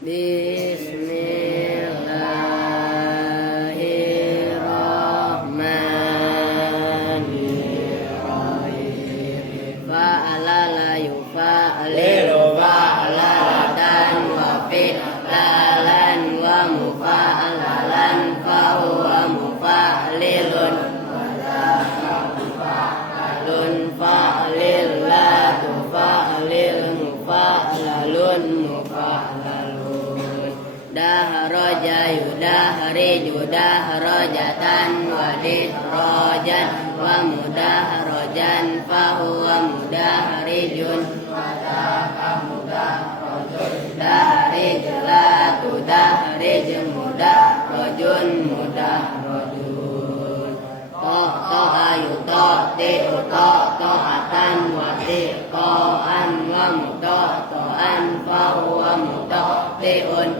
Bismillahirrahmanirrahim. Fa'alala yufa'alilu fa'alalatan wa fi'lalan wa mufa'alalan fahuwa mufa'lilun fa'lilatu fa'lilun mufa'lalun mufa'lalun dahraja yudahriju dahrajatan wa dihrajan wa mudahrajan fahuwa mudahrijun dahrij la tudahrij mudahrajun mudahrajun ta'a yuta'ti ta'atan wa tiqa'an wa muta'an fahuwa muta'ti'un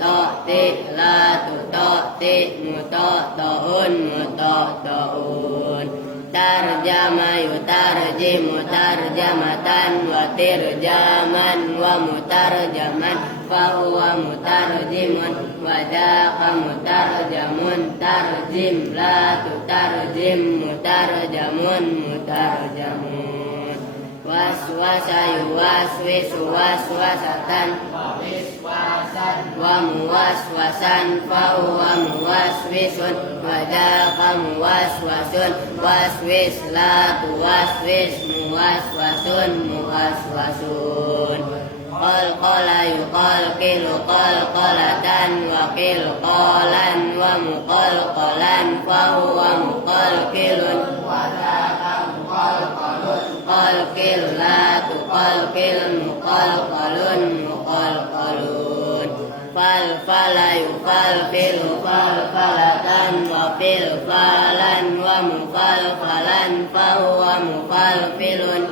ta'ti la tuta'ti muta'ta'un muta'ta'un tarjama yutarjimu tarjamatan wa tirjaman wa mutarjaman fahuwa mutarjimun wa daqa mutarjamun tarjim la tutarjim mutarjamun mutarjamun waswasa yuwaswisu waswasatan wa muwaswasan fahuwa muwaswisun wa daqa muwaswasun waswis la tuwaswis muwaswasun muwaswasun qalqala yuqalqilu qalqalatan wa qilqalan wa muqalqalan fahuwa muqalqilun wa daqa muqalqalun qalqil la tuqalqil muqalqalun muqalqalun falfala yufalfilu falfalatan wa filfalan wa mufalfalan fahuwa mufalfilun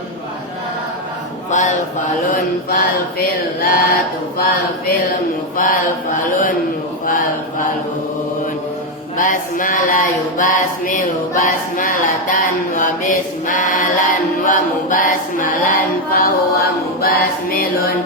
falfalun falfil la tufalfil mufalfalun mufalfalun basmala yubasmilu basmalatan wa bismalan wa mubasmalan fahuwa mubasmilun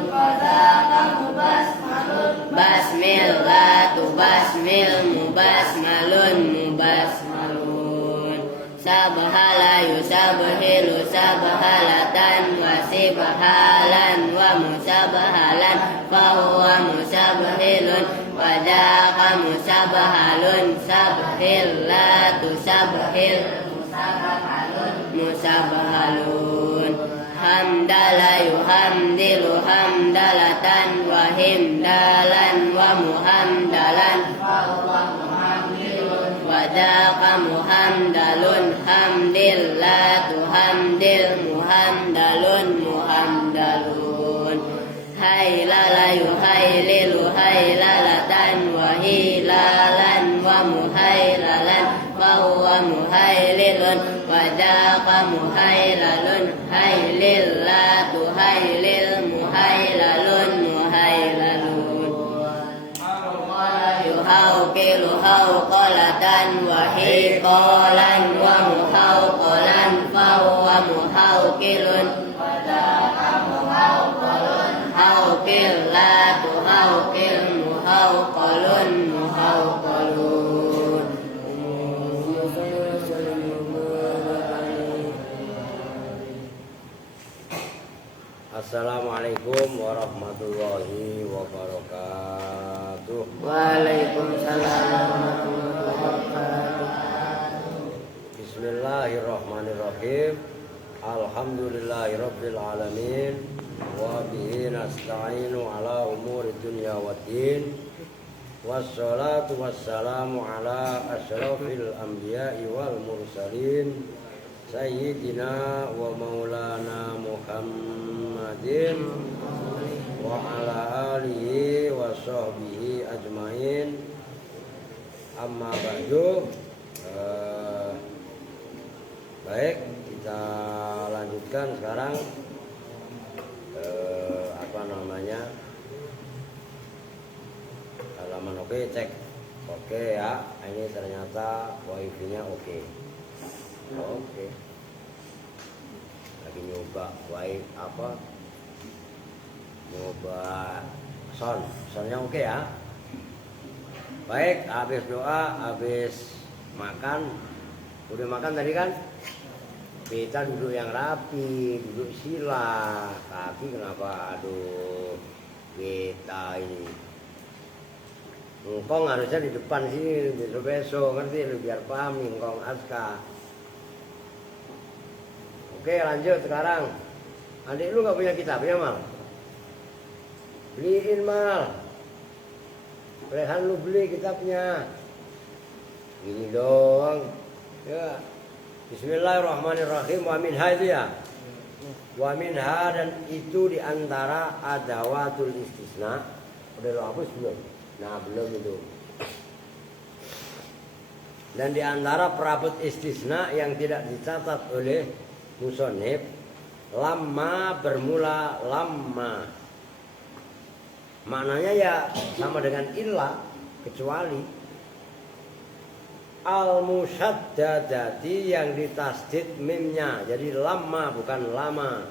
basmil la tubasmil mubasmalun mubasmalun sabhala yusabhilu sabhalatan wa sibhalan wa musabhalan fahuwa musabhilun wa daqa musabhalun sabhil la tusabhil musabhalun hamdala yuhamdilu hamdalatan wa himdalan wa muhamdalan wa daqa muhamdalun hamdil la tuhamdil muhamdalun muhamdalun haylala yuhaylilu haylalatan wa hilalan wa muhaylalan fahuwa muhaylilun wa daqa muhaylalun haylil la tuhaylil muhaylalun muhaylalun yuhawqilu hawqalatan wa hiqalan wa muhawqalan fahuwa muhawqilun wa daqa muhawqalun hawqil la tuhawqil muhawqalun muhawqalun Assalamualaikum warahmatullahi wabarakatuh. Waalaikumsalam warahmatullahi wabarakatuh. Bismillahirrahmanirrahim. Alhamdulillahirabbil alamin wa bihi nasta'inu ala umuri dunya waddin. Wassalatu wassalamu ala asyrafil anbiya'i wal mursalin sayyidina wa maulana Muhammadin wa ala alihi wa sahbihi ajmain. Amma ba'du. Baik, kita lanjutkan sekarang halaman oke, cek oke ya. Ini ternyata wifi-nya oke. Lagi nyoba wifi Coba sonnya oke ya. Baik, habis doa, habis makan. Udah makan tadi kan? Kita duduk yang rapi, duduk sila. Kaki kenapa? Aduh, kita ini. Ngkong harusnya di depan sini, besok ngerti lu biar paham ngkong aska. Oke, lanjut sekarang. Adik lu nggak punya kitabnya Mal? Beliin Mal. Lehan lu beli kitabnya. Gini dong. Ya. Bismillahirrahmanirrahim. Wa minha itu ya. Wa minha dan itu diantara adawatul istisna. Udah lo hapus belum? Nah belum itu. Dan diantara perabot istisna yang tidak dicatat oleh musonib, lamma bermula lamma. Maknanya ya sama dengan illa, kecuali al-musyaddadati yang ditasdid mimnya. Jadi lamma bukan lama.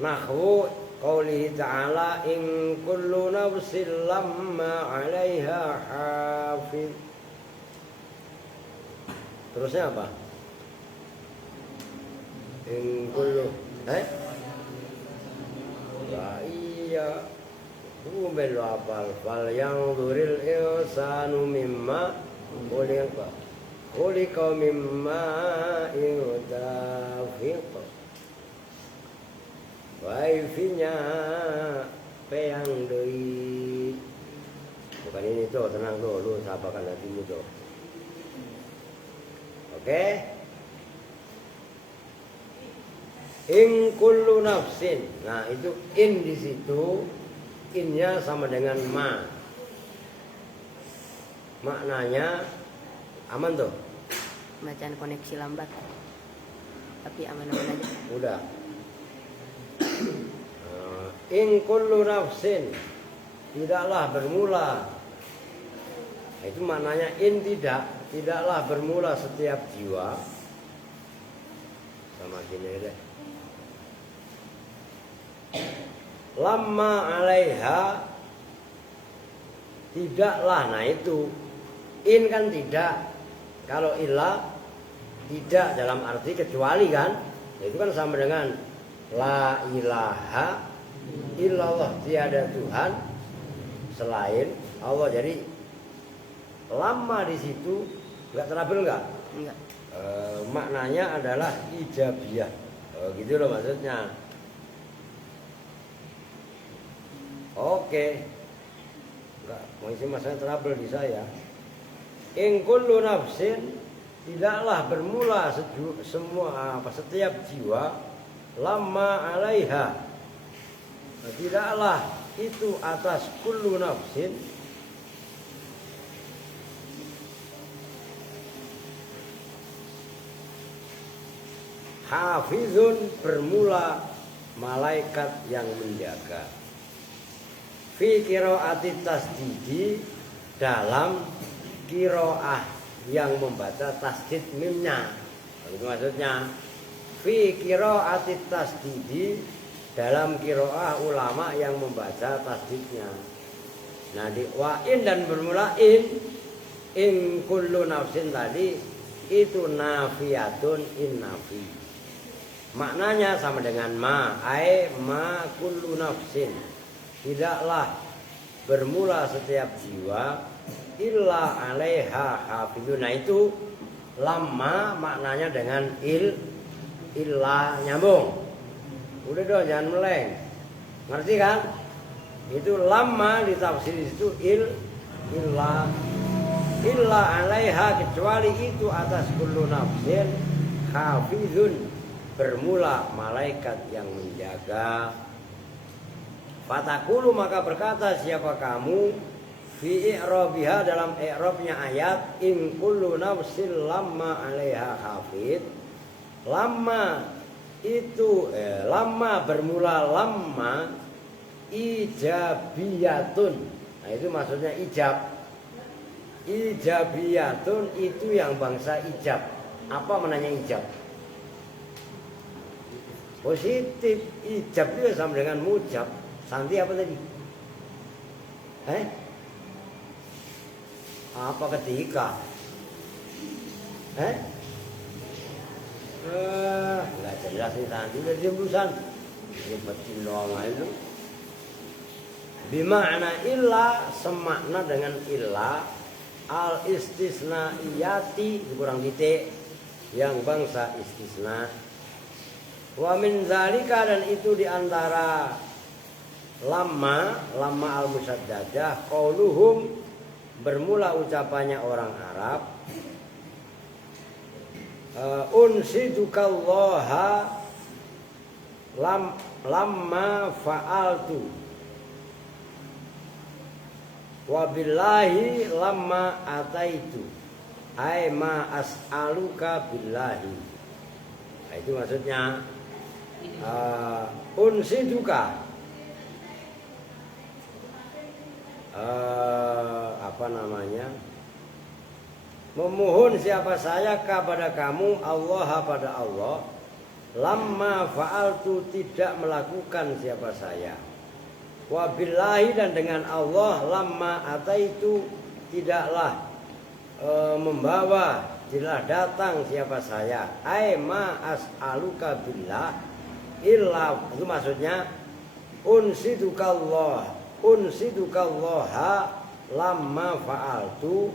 Nahwu qaulihi ta'ala in kullu nafsin lamma 'alaiha hafiz. Terusnya apa? In kullu ya iya. Bel apal fal yang duril insanu mimma khuliqa mimma yudafiq. Waifinya peyang deui. Bukan ini tuh, tenang tuh, lu sabarkan hatimu tuh. Oke? In kullu nafsin. Nah, itu in di situ. Innya sama dengan ma. Maknanya aman tuh. Bacaan koneksi lambat. Tapi aman-aman aja. Udah. In kullu nafsin. Tidaklah bermula. Nah, itu maknanya in tidak. Tidaklah bermula setiap jiwa. Sama gini deh. Lamma 'alaiha tidaklah. Nah itu in kan tidak. Kalau illa tidak dalam arti kecuali kan. Itu kan sama dengan la ilaha illallah, tiada Tuhan selain Allah. Jadi lama di situ enggak trouble enggak? Enggak. Maknanya adalah ijabiyah. Gitu loh maksudnya. Oke. Enggak, masih masalah trouble di saya. In kullu nafsin, tidaklah bermula setiap jiwa lamma 'alaiha. Tidaklah itu atas kullu nafsin hafizun, bermula malaikat yang menjaga. Fi qiraati tasdidi, dalam qiraah yang membaca tasdid mimnya. Itu maksudnya fi qiraati tasdidi, dalam qiraah ulama yang membaca tasdidnya. Nah di wa'in dan bermula in kullu nafsin tadi itu nafiyatun in nafi. Maknanya sama dengan ma, ma kullu nafsin. Tidaklah bermula setiap jiwa illa 'alaiha hafizun. Nah itu lamma maknanya dengan illa nyambung. Udah dong jangan meleng. Ngerti kan? Itu lamma ditafsir itu illa 'alaiha, kecuali itu atas kullu nafsin hafizun, bermula malaikat yang menjaga. Fatakulu, maka berkata siapa kamu, fi i'rabiha, dalam i'rabnya ayat in kullu nafsin lamma 'alaiha hafid. Lamma itu lamma bermula lamma ijabiyatun. Nah itu maksudnya ijab. Ijabiyatun itu yang bangsa ijab. Apa maknanya ijab? Positif. Ijab itu sama dengan mujab. Santi apa tadi? Apa ketika? Nggak jelas nih Santi. Udah diam dulusan. Nyebetin doang itu. Bima'na illa, semakna dengan illa. Al istisna iyati, kurang titik, yang bangsa istisna. Wa min zalika, dan itu diantara lamma al musaddadah, qauluhum, bermula ucapannya orang Arab, unsidukallaha lamma fa'altu, wabillahi lamma ataitu, ay ma as'aluka billahi. Nah, itu maksudnya unsiduka, memohon siapa saya kepada kamu, Allah pada Allah, lamma fa'altu, tidak melakukan siapa saya, wabillahi, dan dengan Allah, lamma ataitu, tidaklah membawa, tidaklah datang siapa saya, ai ma as'aluka billah illa, itu maksudnya unsidukallaha lamma fa'altu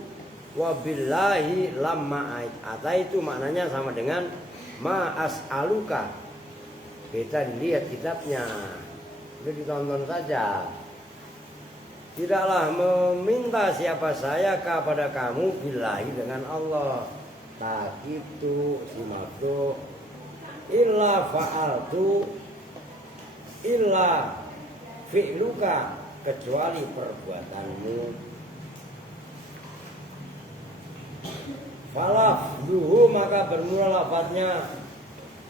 wabillahi lamma ataitu, maknanya sama dengan ma as'aluka. Kita lihat kitabnya, udah ditonton saja. Tidaklah meminta siapa saya kepada kamu, billahi, dengan Allah, tak itu si makhluk, illa fa'altu, illa fi'luka, kecuali perbuatanmu. Falafduhu, maka bermula lafadznya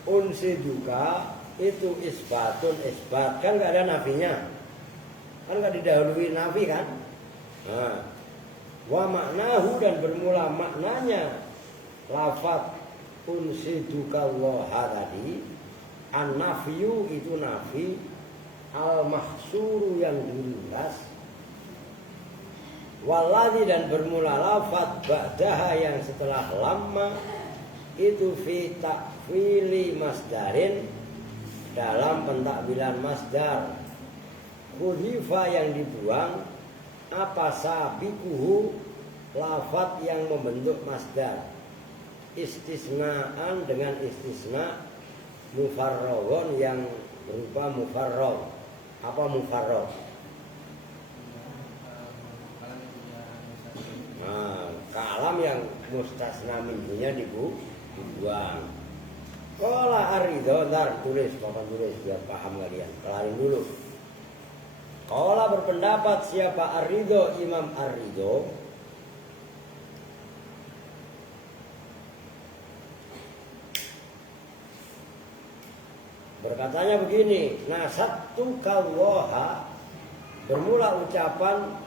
unsiduka, itu isbatun, isbat, kan gak ada nafinya, kan gak didahului nafi kan. Nah, wa maknahu, dan bermula maknanya lafadz unsidukallaha tadi, an-nafyu, itu nafi, al-mahsuru, yang dirindas, waladhi, dan bermula lafadz ba'daha, yang setelah lamma, itu fi ta'wili masdarin, dalam pentakbilan masdar, khudifa, yang dibuang, apa sabikuhu, lafadz yang membentuk masdar, istisnaan, dengan istisna, mufarrogon, yang berupa mufarrog. Apa mufarrog? Nah, kalam yang mustasna minhunya dibuang. Qala Ar-Ridho, ntar tulis, papan tulis biar paham kalian. Kelarin dulu. Qala, berpendapat siapa Ar-Ridho, Imam Ar-Ridho, berkatanya begini, nasattukallaha, bermula ucapan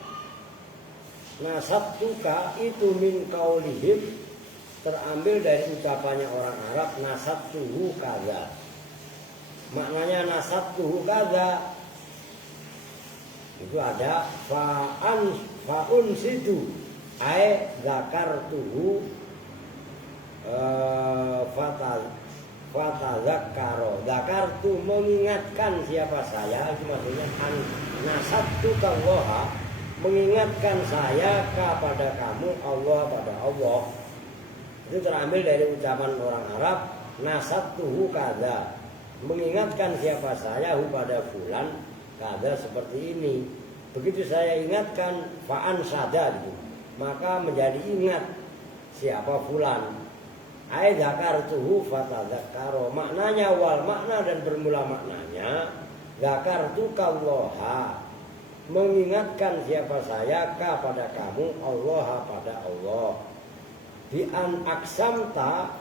nasattuka itu min qaulihim, terambil dari ucapannya orang Arab, nasattuhu kaza. Maknanya nasattuhu kaza itu ada fa'unsidu, ai zakartuhu fatazakkaro, zakartu, mengingatkan siapa saya, itu maksudnya nasattukallaha, mengingatkan saya kepada kamu, Allah pada Allah. Itu terambil dari ucapan orang Arab, nasattuhu kaza, mengingatkan siapa saya, hu pada fulan, kaza, seperti ini. Begitu saya ingatkan, fa'an sada, gitu, maka menjadi ingat siapa fulan. Ai zakartuhu fatadzakkaro, maknanya wal makna, dan bermula maknanya zakartukallaha, mengingatkan siapa saya kepada kamu, Allah pada Allah. Bi an aksamta,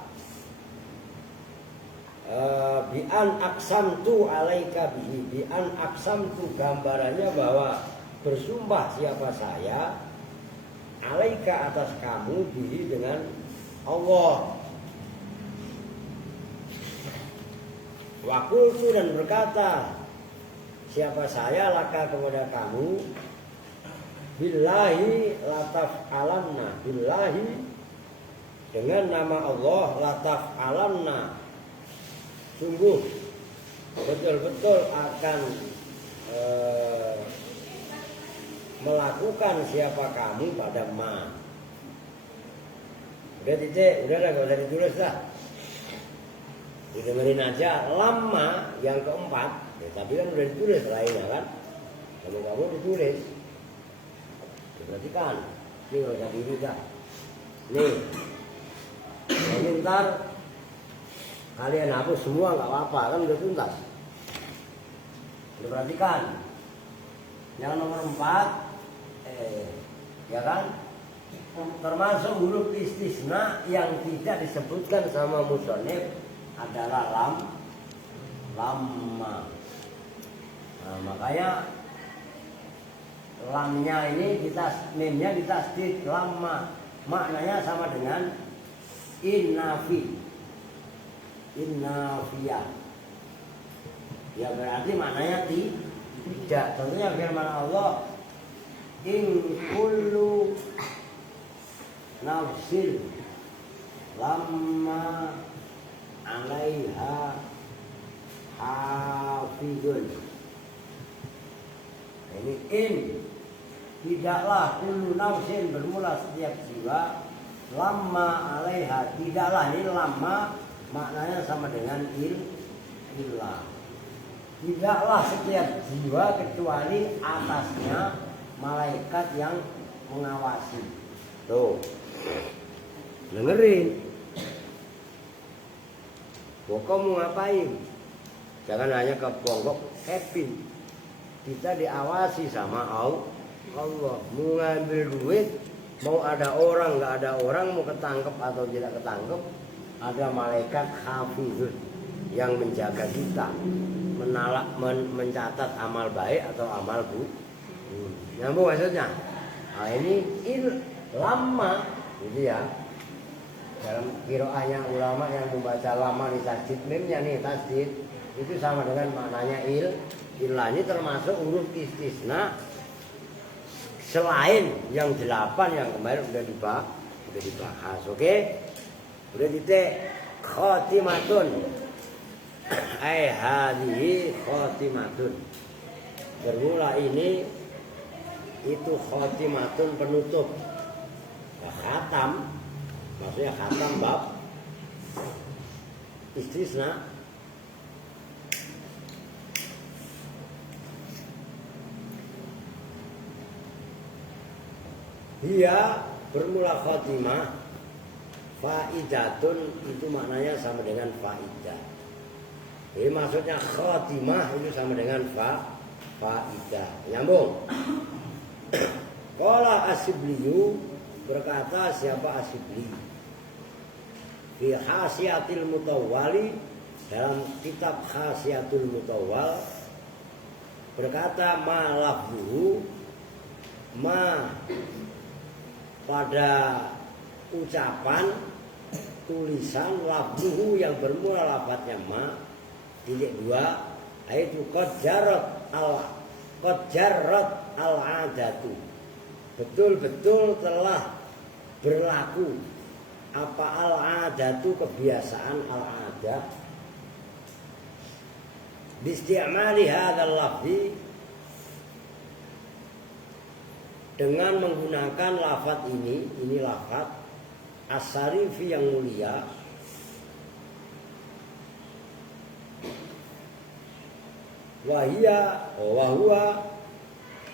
bi an aksamtu alaika bihi, bi an aksamtu, gambarannya bahwa bersumpah siapa saya, alaika, atas kamu, bihi, dengan Allah. Wakultu dan berkata, siapa saya laka kepada kamu, billahi lataf alanna, billahi dengan nama Allah lataf alanna, sungguh betul-betul akan melakukan siapa kamu pada ma. Udah titik, udah gak usah ditulis lah. Didengerin aja lama yang keempat, ya, tapi kan udah ditulis lainnya kan. Kamu ditulis. Perhatikan, ini nggak usah diri dah. Nih, ini ntar kalian hapus semua nggak apa-apa kan udah tuntas. Perhatikan, yang nomor 4, ya kan, termasuk huruf istisna yang tidak disebutkan sama musonif adalah lamma. Nah, makanya lamnya ini mimnya ditasdid lamma, maknanya sama dengan innafiyah. Ya berarti maknanya tidak. Tentunya firman Allah, in kullu nafsin lamma alaiha hafidun. Ini in, tidaklah kullu nafsin bermula setiap jiwa, lamma alaiha, tidaklah, ini lamma maknanya sama dengan illa. Tidaklah setiap jiwa kecuali atasnya malaikat yang mengawasi. Tuh, dengerin. Pokok mau ngapain? Jangan hanya ke pokok happy. Kita diawasi sama Allah. Mau ngambil duit, mau ada orang, nggak ada orang, mau ketangkep atau tidak ketangkep, ada malaikat hafizun yang menjaga kita, mencatat amal baik atau amal buruk. Nyambung maksudnya? Nah ini lama, gitu ya. Dalam qiraahnya ulama yang membaca lama di tasdid mimnya nih tasdid itu sama dengan maknanya ilah. Ini termasuk huruf istisna selain yang 8 yang kemarin udah dibahas. Oke? Udah titik khotimatun. Ai hadhihi khotimatun. Bermula ini itu khotimatun penutup. Nah, khatam maksudnya khatam bab istisna. Dia bermula khotimah, faidatun itu maknanya sama dengan faidah. Jadi maksudnya khotimah itu sama dengan faidah. Nyambung. Qala Asyibliyu, berkata siapa Asyibli? Fi Khasiyatil Mutawwali, dalam kitab Khasiyatul Mutawwal, berkata ma lafzuhu, ma pada ucapan tulisan lafzuhu yang bermula lafadznya ma titik 2, yaitu qad jarrat al-adatu, betul-betul telah berlaku apa al-adatu, kebiasaan al-adah, bisti'mali hadzal lafzi, dengan menggunakan lafaz ini lafaz as-sarifi yang mulia, wahua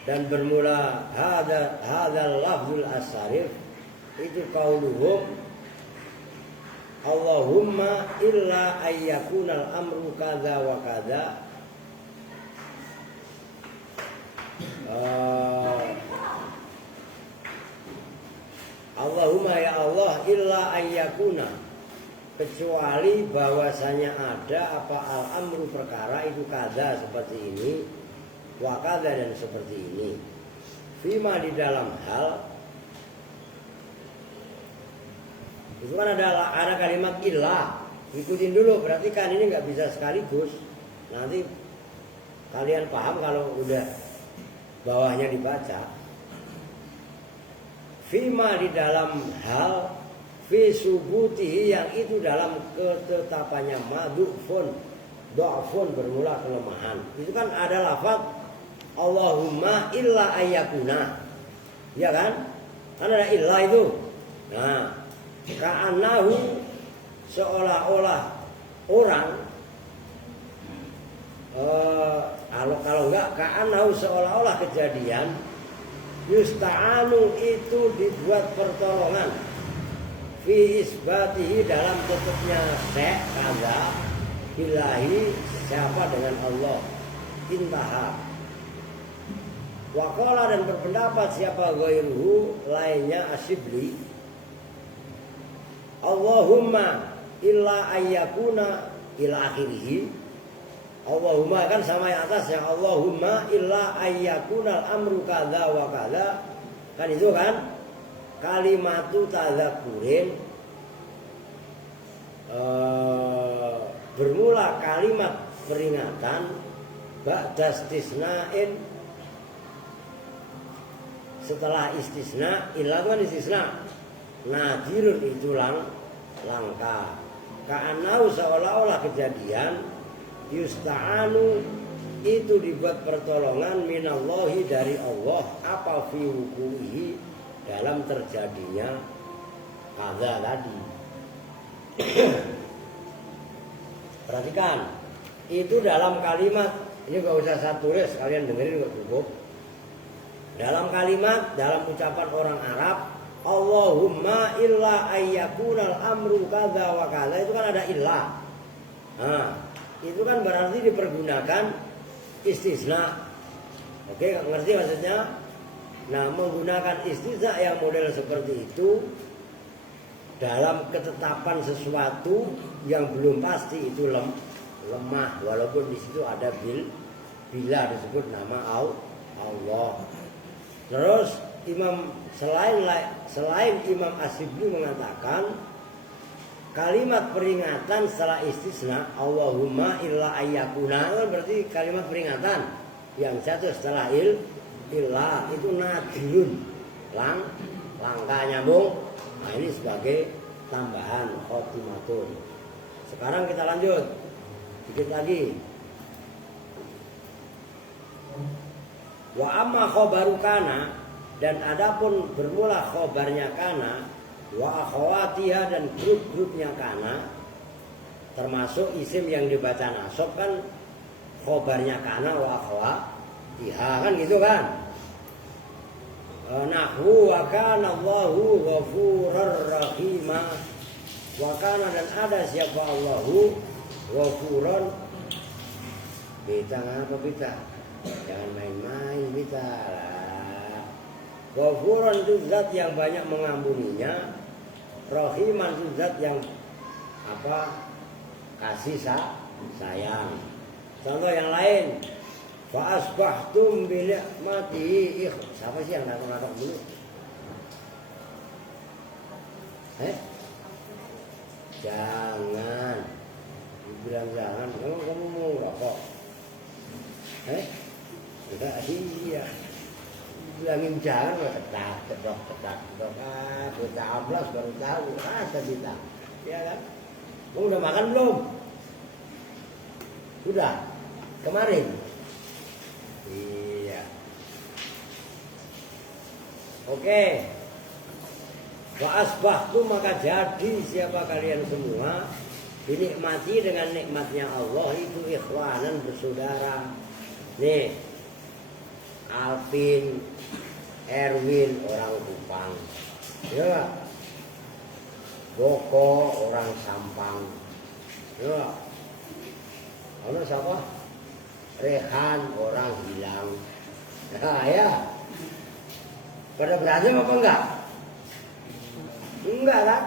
dan bermula hadzal lafzul as-sarif itu qauluhum Allahumma illa ayyakunal amru kadza wa kadza. Allahumma ya Allah illa ayyakuna, kecuali bahwasanya ada apa al-amru perkara itu kada seperti ini, wa kada dan seperti ini. Fima di dalam hal itu kan ada kalimat illa ikutin dulu, perhatikan ini nggak bisa sekaligus. Nanti kalian paham kalau udah bawahnya dibaca. Fima di dalam hal fi subutihi yang itu dalam ketetapannya madufun do'fun bermula kelemahan. Itu kan ada lafaz Allahumma illa ayyakuna. Ya kan? Kan ada illa itu. Nah, ka'annahu seolah-olah orang kalau enggak ka'annahu seolah-olah kejadian yusta'anu itu dibuat pertolongan fi isbatihi dalam tetapnya kada billahi siapa dengan Allah intaha waqala dan berpendapat siapa ghairuhu lainnya Asyibli Allahumma illa ayyakuna ila akhirih. Allahumma kan sama yang atas yang Allahumma illa ayyakuna amru kadza wa kadza. Kan itu kan kalimatu tadzakurin bermula kalimat peringatan ba'da istisna'in setelah istisna illa kan istisna nadirun itu langka ka'anau seolah-olah kejadian yusta'anu itu dibuat pertolongan minallahi dari Allah apa fi wukuhi dalam terjadinya kadza tadi. Perhatikan itu dalam kalimat ini gak usah saya tulis kalian dengerin gak cukup. Dalam kalimat dalam ucapan orang Arab Allahumma illa ayyakunal amru kadza wa kadza itu kan ada illa. Nah, itu kan berarti dipergunakan istisna. Oke, ngerti maksudnya? Nah, menggunakan istisna yang model seperti itu dalam ketetapan sesuatu yang belum pasti itu lemah walaupun di situ ada bila disebut nama Allah. Terus selain Imam Asyibli mengatakan kalimat peringatan setelah istisna Allahumma illa ayyakuna berarti kalimat peringatan yang satu setelah illa itu nadirun langka nyambung. Nah ini sebagai tambahan khotimatun. Sekarang kita lanjut dikit lagi. Wa amma khobaru kana dan adapun bermula khobarnya kana wa akhawatiha dan grup-grupnya kana termasuk isim yang dibaca nasab kan khobarnya kana wa akhawatiha kan gitu kan. Nahwu wa kana Allahu ghafurur rahima wa kana dan ada siapa Allahu ghafurun beta ngapa beta jangan main-main beta lah. Ghafurun itu zat yang banyak mengampuninya, rahiman itu zat yang kasih sayang. Contoh yang lain fa asbahtum bi ni'matihi siapa sih yang natok-natok dulu? Jangan bilang jangan, kamu mau rokok? Enggak iya. Bilangin jangan ketak kita ablas baru tahu rasa kita. Ya kan? Kamu udah makan belum? Sudah. Kemarin. Iya. Oke. Wa asbahtu maka jadi siapa kalian semua dinikmati dengan nikmatnya Allah itu ikhwanan bersaudara. Nih Alvin, Erwin orang Kupang, ya, Boko orang Sampang, ya, ono siapa? Rehan orang Hilang, ya, pada berantem apa enggak? Enggak kan?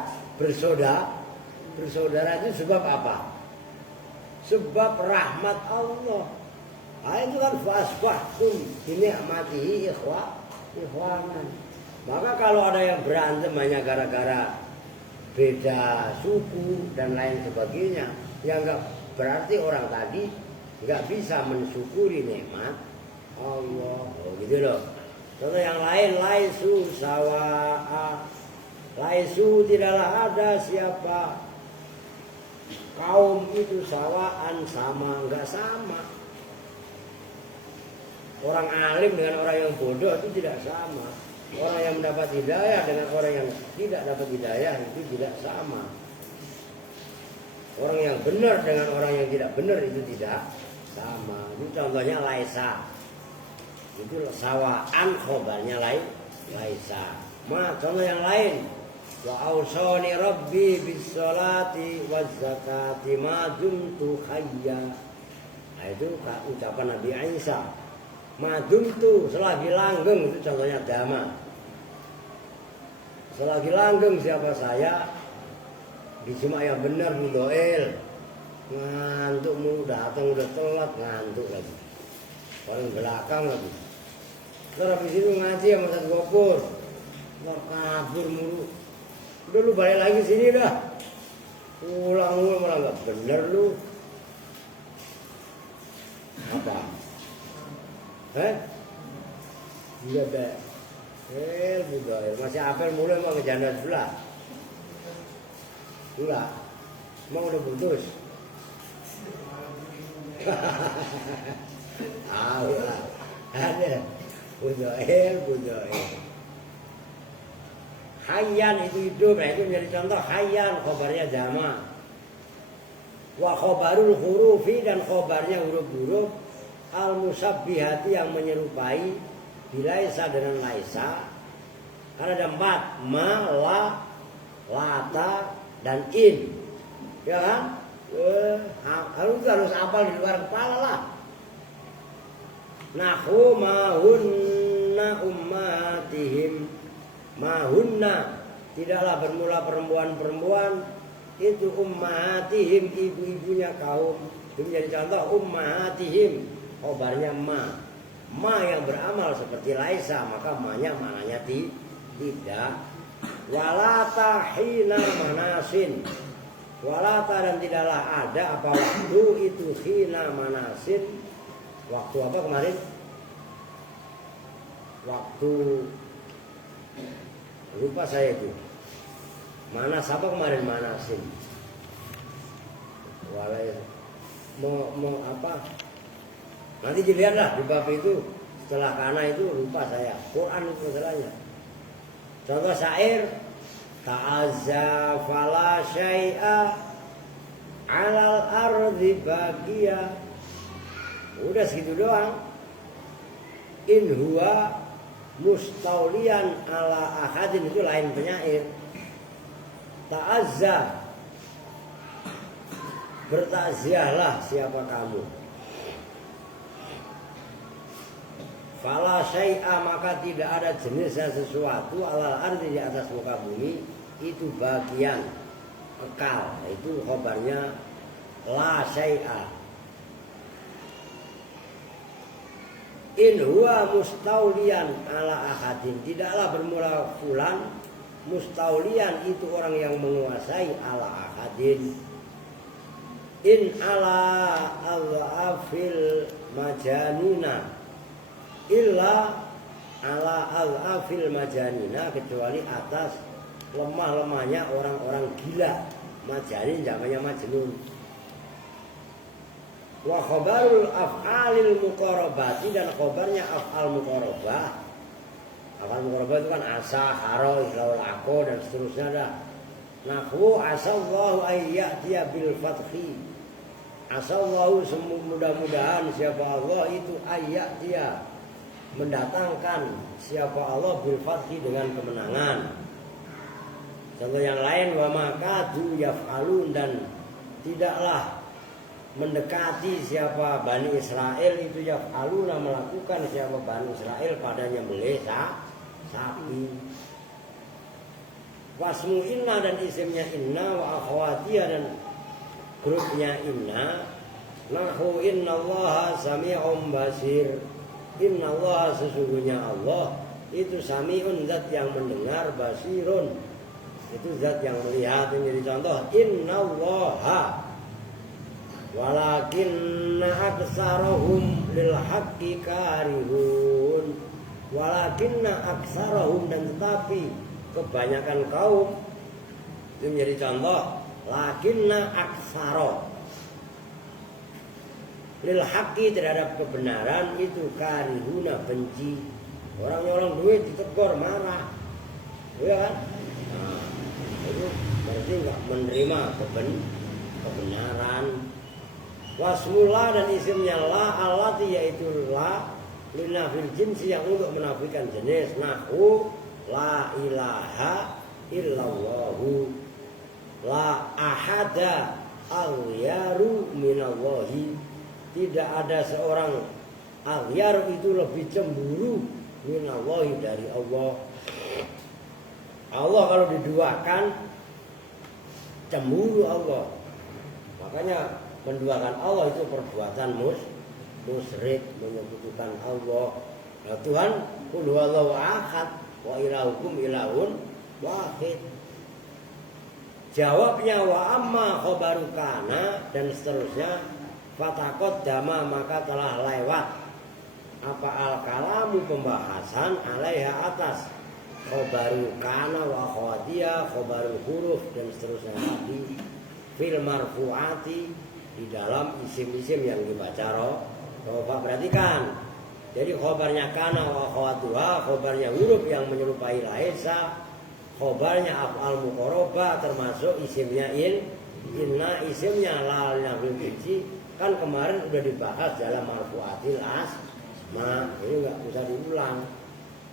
Bersaudara itu sebab apa? Sebab rahmat Allah. Nah, itu kan fasbahtum binikmatihi ikhwanan. Maka kalau ada yang berantem hanya gara-gara beda suku dan lain sebagainya, ya nggak berarti orang tadi nggak bisa mensyukuri nikmat Allah. Oh gitu loh. Contoh yang lain, laisu sawa'a, laisu tidaklah ada siapa kaum itu sawaan sama, nggak sama. Orang alim dengan orang yang bodoh itu tidak sama. Orang yang mendapat hidayah dengan orang yang tidak dapat hidayah itu tidak sama. Orang yang benar dengan orang yang tidak benar itu tidak sama. Itu contohnya laisa. Itu sawaan khobarnya laisa. Contoh yang lain. Wa ausani rabbi bis sholati waz zakati ma dumtu hayya. Nah itu ucapan Nabi Isa. Madumtu selagi langgeng, itu contohnya dhamma. Selagi langgeng siapa saya di Jumat yang benar mudoil, ngantuk mulu, datang udah telat, ngantuk lagi, paling belakang lagi. Terus habis itu ngaji sama Ustaz Gopur, kabur mulu. Udah lu balik lagi sini dah, ulang malah nggak bener lu. Apa? Iya deh. Budaya masih apel mulai mau ngejanda sebelah. Enggak. Emang udah putus. Allah. Ada. Budaya. Hayyan itu hidup, nah itu menjadi contoh hayyan, khobarnya dhamma. Wa khobarul hurufi, dan khobarnya huruf-huruf al-musabbihati yang menyerupai bilaisa dengan laisa. Karena ada 4, ma, la, lata, dan in. Ya kan? Harus hafal di luar kepala lah. Nahu mahunna ummatihim. Mahunna tidaklah bermula perempuan-perempuan itu ummatihim, ibu-ibunya kaum. Itu menjadi contoh ummatihim. Khobarnya ma yang beramal seperti laisa, maka ma-nya mananya tidak. Walata hina manasin, walata dan tidaklah ada apa waktu itu hina manasin. Waktu apa kemarin? Waktu lupa saya itu. Manas apa kemarin manasin? Walai mau apa? Nanti dilihatlah di bab itu, setelah kana itu lupa saya. Quran itu masalahnya. Contoh syair, ta'azza fala syai'a 'alal ardi baqiya. Udah segitu doang. In huwa mustaulian ala ahadin, itu lain penyair. Ta'azza, bertakziahlah siapa kamu. Fala syai'a, maka tidak ada jenisnya sesuatu alal ardi, di atas muka bumi itu bagian kekal. Itu khobarnya la syai'a. In huwa mustaulian ala ahadin, tidaklah bermula fulan. Mustaulian itu orang yang menguasai ala ahadin. In ala al-afil majanina, illa ala al-afil majanina, kecuali atas lemah-lemahnya orang-orang gila. Majanin namanya majnun. Wa khobarul af'alil muqarabati, dan khobarnya af'al muqarabah. Af'al muqarabah itu kan asa, haro, islawul ako, dan seterusnya dah. Nahwu asallahu ayyatiya bil fathi. Asallahu, mudah-mudahan siapa Allah itu ayyatiya, mendatangkan siapa Allah bil fathi, dengan kemenangan. Contoh yang lain, wa makadu yaf'alun, dan tidaklah mendekati siapa Bani Israel itu yaf'aluna, melakukan siapa Bani Israel padanya nyembelih sapi. Wasmu inna, dan isimnya inna, wa akhwatiya, dan grupnya inna. Nahu innallaha sami'un basir. Innallaha, sesungguhnya Allah itu sami'un, zat yang mendengar, basirun, itu zat yang melihat. Ini jadi contoh, innallaha walakinna aktsarahum lil haqqi karihun. Walakinna aktsarahum, dan tetapi kebanyakan kaum. Itu menjadi contoh, lakinna aktsara lil haqqi, terhadap kebenaran itu karihuna, benci. Orang nyolong duit ditegur marah, ya kan? Nah, itu berarti nggak menerima kebenaran. Wasmullah, dan isimnya la allati, yaitu la linafil jinsi, yang untuk menafikan jenis. Nahu la ilaha illallahu, la ahada aghyaru minallahi, tidak ada seorang aghyar itu lebih cemburu minallahi, dari Allah. Allah kalau diduakan cemburu Allah. Makanya menduakan Allah itu perbuatan musyrik, menyekutukan Allah. Nah, Tuhan qul huwallahu ahad wa ilahukum ilahun wahid. Jawabnya wa amma khabaru kana, dan seterusnya, fatakot dama, maka telah lewat apa al-kalamu, pembahasan, alaiha, atas khabaru kana wa khawatiya, khabaru huruf, dan seterusnya tadi, fil marfu'ati, di dalam isim-isim yang dibaca rofa. Perhatikan, jadi khobarnya kana wa khawatuha, khobarnya huruf yang menyerupai laisa, khobarnya af'al muqarrabah, termasuk isimnya inna, isimnya lal nafil jinsi. Kan kemarin udah dibahas dalam marfu'atil asma, ini nggak usah diulang.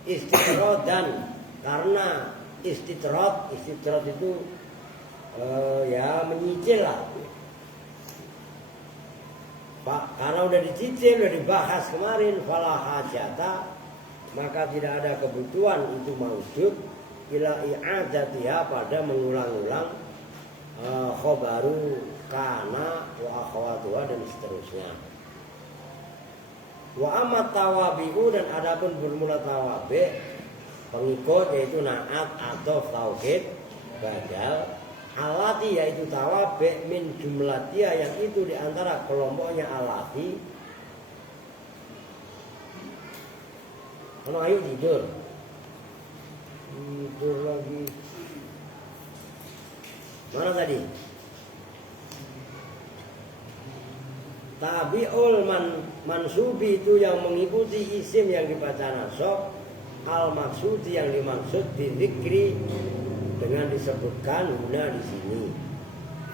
Istitrod, dan karena istitrod itu ya menyicil lah. Pak, karena udah dicicil, udah dibahas kemarin, fala hajata, maka tidak ada kebutuhan itu maujud ila i'adatiha, pada mengulang-ulang khobaru kana wa akhawatuha, dan seterusnya. Wa amat tawabi'u, dan adapun bermula tawabi' pengikut, yaitu na'at atau tauhid badal, alati, yaitu tawabi' min jumlatia, yang itu diantara kelompoknya alati. Kalau ayo tidur lagi. Mana tadi? Tabi'ul mansubi, itu yang mengikuti isim yang dibaca nasab, al maksudi, yang dimaksud dizikri, dengan disebutkan guna di sini.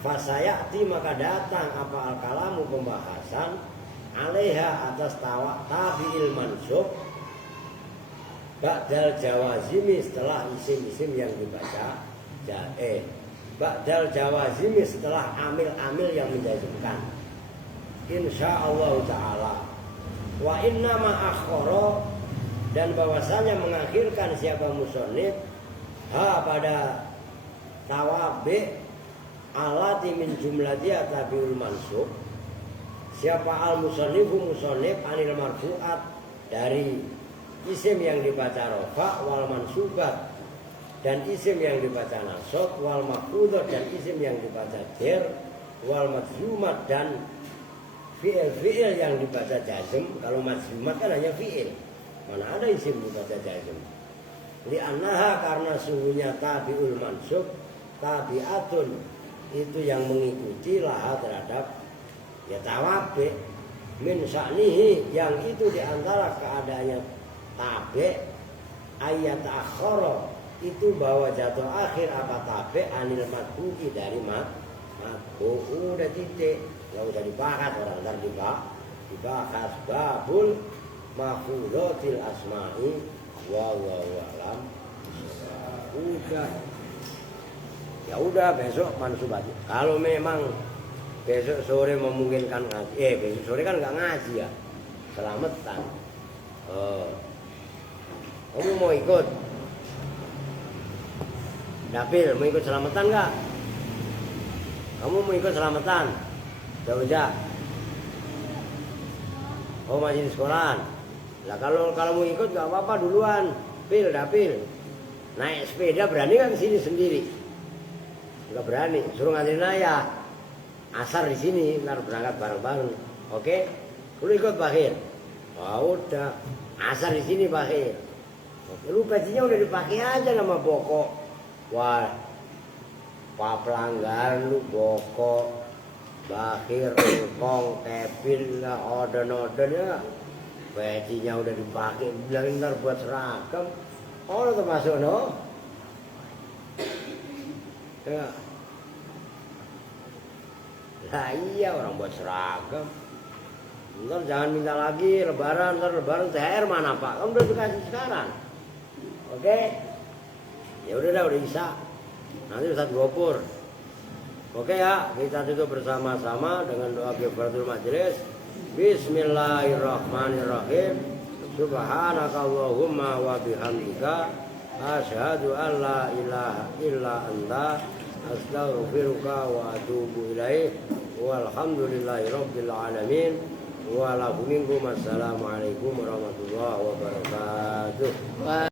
Fasayati, maka datang apa al-kalamu, pembahasan, alaiha, atas tabi'il mansub, ba'dal jawazimi, setelah isim-isim yang dibaca ba'dal jawazimi, setelah amil-amil yang menjazmkan, insyaallah ta'ala. Wa inna ma'akhara, dan bahwasanya mengakhirkan siapa musonib pada tawabi' alati min jumlatiha tabi'ul mansub, siapa al-musannifu musannif anil marfu'at, dari isim yang dibaca rofa, wal mansubat, dan isim yang dibaca nasab, wal maf'udah, dan isim yang dibaca jer, wal majzumat, dan fi'il yang dibaca jazm. Kalau majzumat kan hanya fi'il, mana ada isim dibaca jazm. Li'annaha, karena sungguhnya tabi'ul mansub, tabi'atun, itu yang mengikuti laha, terhadap ya tawabi', min sa'nihi, yang itu diantara keadaannya tabi' ayat akhara, itu bahwa jatuh akhir apa tabi' anil madbu'i, dari madbu. Udah titik, nggak usah dibahas, orang ntar dibahas. Babul mafudhatil asma'i wallahu a'lam. Ya udah besok mansubat. Kalau memang besok sore memungkinkan ngaji, besok sore kan nggak ngaji ya, selamatan. Kamu mau ikut? Dapil, mau ikut selamatan nggak? Kamu mau ikut selamatan? Udah. Oh, masih di sekolahan. Lah kalau mau ikut nggak apa-apa, duluan. Dapil. Naik sepeda berani kan sini sendiri? nggak berani, suruh nganterin aja. Asar di sini, ntar berangkat bareng-bareng. Oke, lu ikut Bakhir. Oh, udah, asar di sini Bakhir. Oke, lu bajunya udah dipakai aja nama Boko. Wah, Pak pelanggaran lu Boko, Bakhir, Engkong, Kevin, Oden ya. Bajunya udah dipakai, bilangin ntar buat seragam. Oh, lu termasuk no? Ya. Nah iya orang buat seragam. Ntar jangan minta lagi lebaran, ntar lebaran THR mana Pak? Kamu udah dikasih sekarang. Oke? Ya udah bisa. Nanti Ustaz Gopur. Oke ya, kita tutup bersama-sama dengan doa kifaratul majelis. Bismillahirrahmanirrahim. Subhanakallahumma wa bihamdika asyhadu an la ilaha illa anta astaghfiruka wa atubu ilaik. Walhamdulillahi rabbil alamin. Wa lakum minkum assalamualaikum warahmatullahi wabarakatuh.